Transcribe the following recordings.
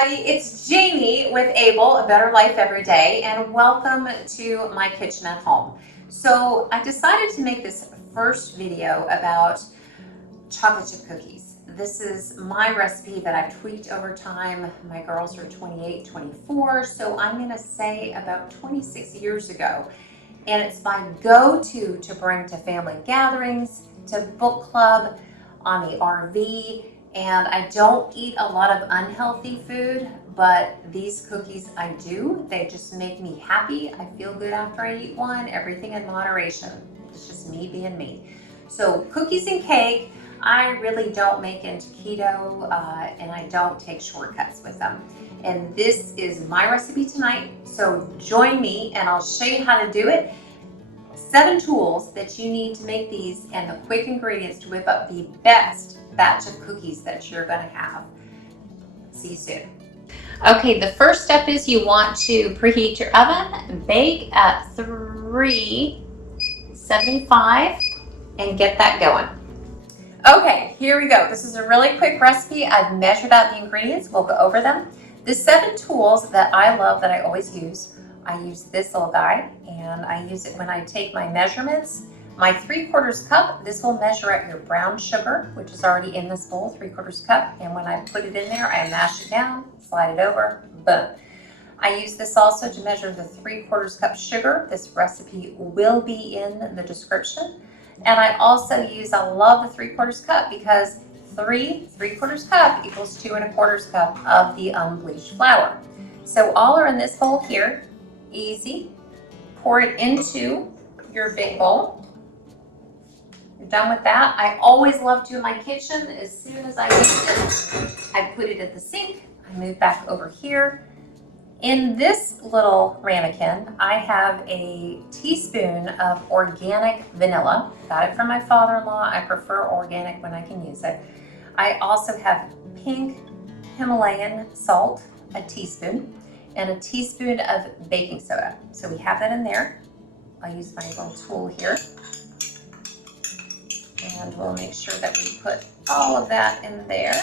everybody, it's Jamie with Able, A Better Life Every Day, and welcome to my kitchen at home. So I decided to make this first video about chocolate chip cookies. This is my recipe that I've tweaked over time. My girls are 28, 24, so I'm gonna say about 26 years ago. And it's my go-to to bring to family gatherings, to book club, on the RV. And I don't eat a lot of unhealthy food, but these cookies I do. They just make me happy. I feel good after I eat one, everything in moderation. It's just me being me. So cookies and cake, I really don't make into keto and I don't take shortcuts with them. And this is my recipe tonight, so join me and I'll show you how to do it. 7 tools that you need to make these and the quick ingredients to whip up the best batch of cookies that you're going to have. See you soon. Okay, the first step is you want to preheat your oven, bake at 375 and get that going. Okay, here we go. This is a really quick recipe. I've measured out the ingredients. We'll go over them. The 7 tools that I love that I always use. I use this little guy and I use it when I take my measurements. My 3/4 cup, this will measure out your brown sugar, which is already in this bowl, 3/4 cup. And when I put it in there, I mash it down, slide it over, boom. I use this also to measure the 3/4 cup sugar. This recipe will be in the description. And I also use, I love the 3/4 cup because 3/4 cup equals 2 1/4 cup of the unbleached flour. So all are in this bowl here. Easy. Pour it into your big bowl. You're done with that. I always love to in my kitchen, as soon as I use it, I put it in the sink. I move back over here. In this little ramekin, I have a teaspoon of organic vanilla. Got it from my father-in-law. I prefer organic when I can use it. I also have pink Himalayan salt, a teaspoon, and a teaspoon of baking soda. So we have that in there. I'll use my little tool here. And we'll make sure that we put all of that in there.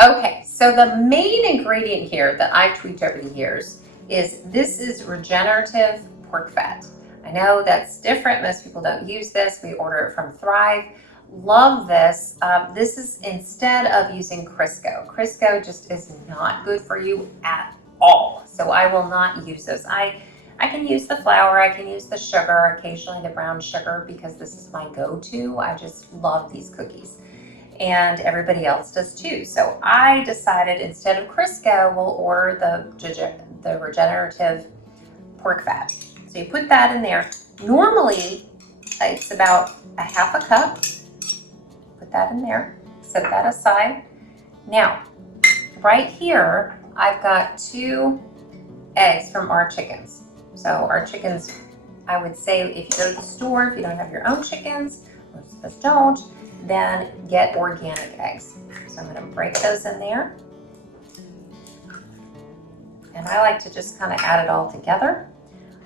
Okay, so the main ingredient here that I've tweaked over the years is this is regenerative pork fat. I know that's different. Most people don't use this. We order it from Thrive. Love this. This is instead of using Crisco. Crisco just is not good for you at all. So I will not use this. I can use the flour, I can use the sugar, occasionally the brown sugar because this is my go-to. I just love these cookies. And everybody else does too. So I decided instead of Crisco, we'll order the regenerative pork fat. So you put that in there. Normally, it's about a 1/2 cup. Put that in there, set that aside. Now, right here, I've got 2 eggs from our chickens. So our chickens, I would say if you go to the store, if you don't have your own chickens, most of us don't, then get organic eggs. So I'm gonna break those in there. And I like to just kind of add it all together.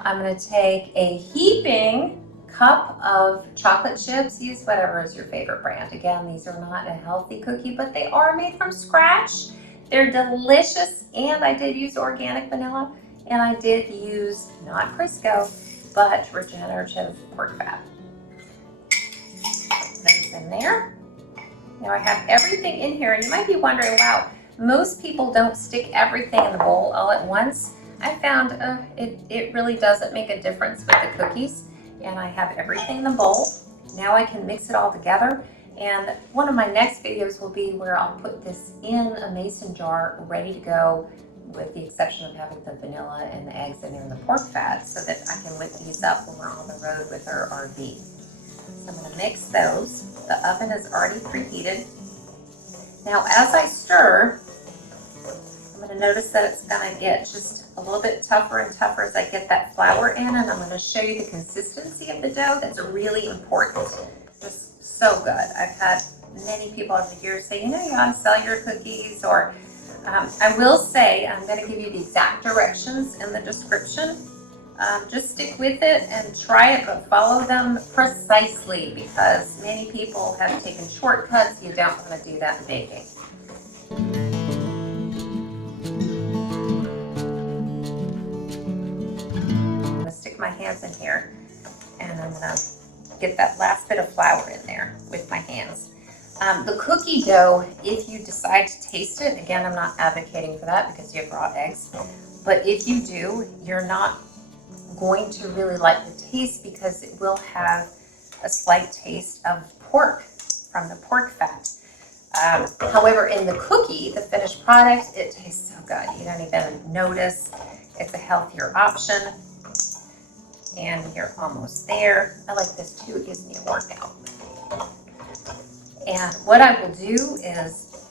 I'm gonna take a heaping cup of chocolate chips. Use whatever is your favorite brand. Again, these are not a healthy cookie, but they are made from scratch. They're delicious, and I did use organic vanilla, and I did use not Crisco, but regenerative pork fat. Put those in there. Now I have everything in here, and you might be wondering, wow, most people don't stick everything in the bowl all at once. I found it really doesn't make a difference with the cookies. And I have everything in the bowl. Now I can mix it all together. And one of my next videos will be where I'll put this in a mason jar ready to go, with the exception of having the vanilla and the eggs in there and the pork fat, so that I can whip these up when we're on the road with our RV. So I'm gonna mix those. The oven is already preheated. Now as I stir, I'm gonna notice that it's gonna get just a little bit tougher and tougher as I get that flour in, and I'm going to show you the consistency of the dough. That's really important. Just so good. I've had many people over the years say, you know, you ought to sell your cookies, or I will say, I'm going to give you the exact directions in the description Just stick with it and try it, but follow them precisely because many people have taken shortcuts. You don't want to do that in baking. I'm going to stick my hands in here and I'm going to get that last bit of flour in there with my hands. The cookie dough, if you decide to taste it, again, I'm not advocating for that because you have raw eggs, but if you do, you're not going to really like the taste because it will have a slight taste of pork from the pork fat. However, in the cookie, the finished product, it tastes so good. You don't even notice. It's a healthier option. And you're almost there. I like this too, it gives me a workout. And what I will do is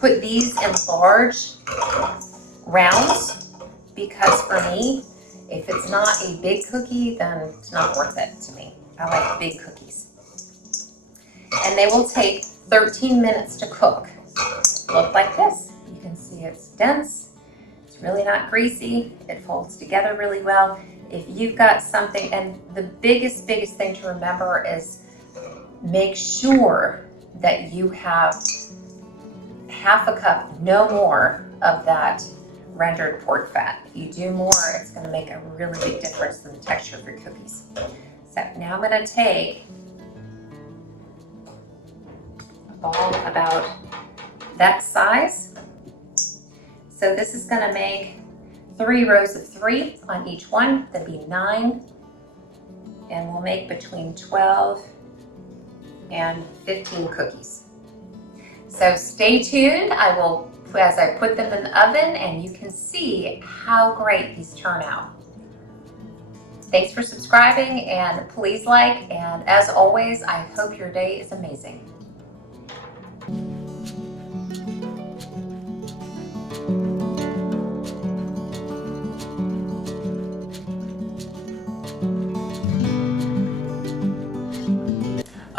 put these in large rounds because for me, if it's not a big cookie, then it's not worth it to me. I like big cookies. And they will take 13 minutes to cook. Look like this. You can see it's dense. It's really not greasy. It folds together really well. If you've got something, and the biggest thing to remember is make sure that you have half a cup, no more, of that rendered pork fat. If you do more, it's going to make a really big difference in the texture of your cookies. So now I'm going to take a ball about that size. So this is going to make 3 rows of 3 on each one. That'd be 9. And we'll make between 12 and 15 cookies. So stay tuned. I will, as I put them in the oven, and you can see how great these turn out. Thanks for subscribing, and please like, and as always, I hope your day is amazing.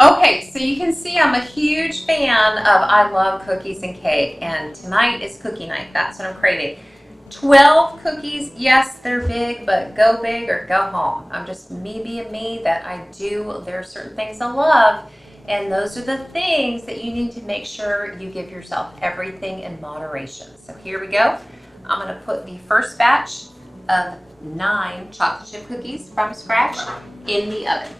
Okay, so you can see I'm a huge fan of I love cookies and cake, and tonight is cookie night. That's what I'm craving. 12 cookies, yes, they're big, but go big or go home. I'm just me being me that I do. There are certain things I love, and those are the things that you need to make sure you give yourself everything in moderation. So here we go. I'm going to put the first batch of 9 chocolate chip cookies from scratch in the oven.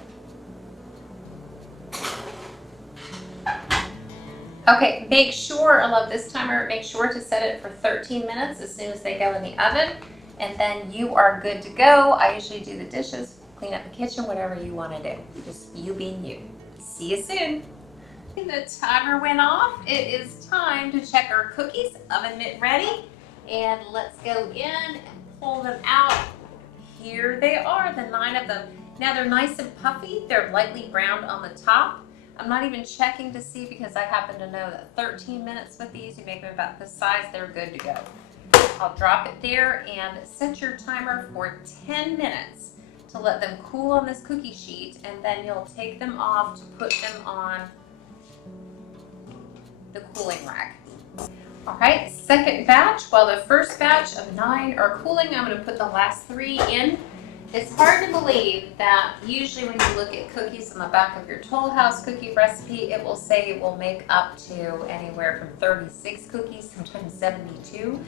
Okay, make sure, I love this timer, make sure to set it for 13 minutes as soon as they go in the oven, and then you are good to go. I usually do the dishes, clean up the kitchen, whatever you want to do. Just you being you. See you soon. The timer went off. It is time to check our cookies. Oven mitt ready, and let's go in and pull them out. Here they are, the 9 of them. Now they're nice and puffy. They're lightly browned on the top. I'm not even checking to see because I happen to know that 13 minutes with these, you make them about this size, they're good to go. I'll drop it there and set your timer for 10 minutes to let them cool on this cookie sheet, and then you'll take them off to put them on the cooling rack. All right, second batch. While the first batch of 9 are cooling, I'm going to put the last 3 in. It's hard to believe that usually when you look at cookies on the back of your Toll House cookie recipe, it will say it will make up to anywhere from 36 cookies, sometimes 72.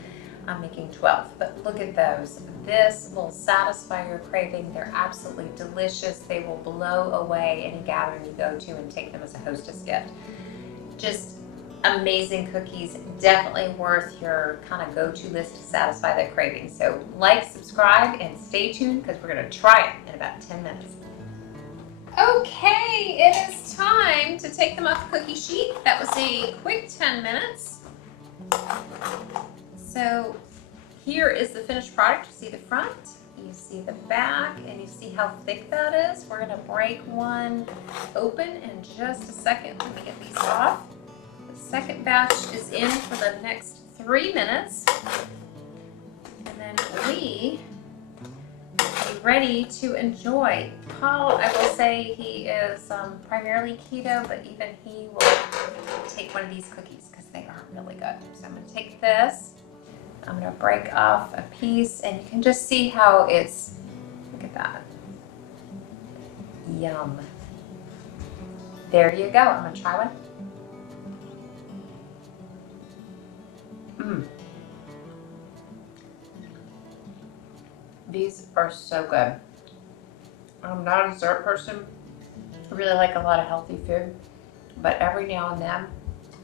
I'm making 12, but look at those. This will satisfy your craving. They're absolutely delicious. They will blow away any gathering you go to and take them as a hostess gift. Just amazing cookies, definitely worth your kind of go-to list to satisfy that craving. So like, subscribe, and stay tuned because we're going to try it in about 10 minutes. Okay, it is time to take them off the cookie sheet. That was a quick 10 minutes. So here is the finished product. You see the front, you see the back, and you see how thick that is. We're going to break one open in just a second. Let me get these off. Second batch is in for the next 3 minutes, and then we are ready to enjoy. Paul, I will say he is primarily keto, but even he will take one of these cookies because they are really good. So I'm going to take this, I'm gonna break off a piece and you can just see how it's, look at that. Yum. There you go. I'm gonna try one. These are so good. I'm not a dessert person. I really like a lot of healthy food, but every now and then,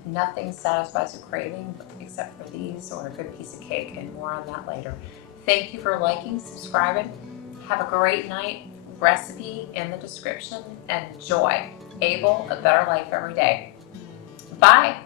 nothing satisfies a craving except for these or a good piece of cake, and more on that later. Thank you for liking, subscribing. Have a great night. Recipe in the description. Enjoy. Able, a better life every day. Bye.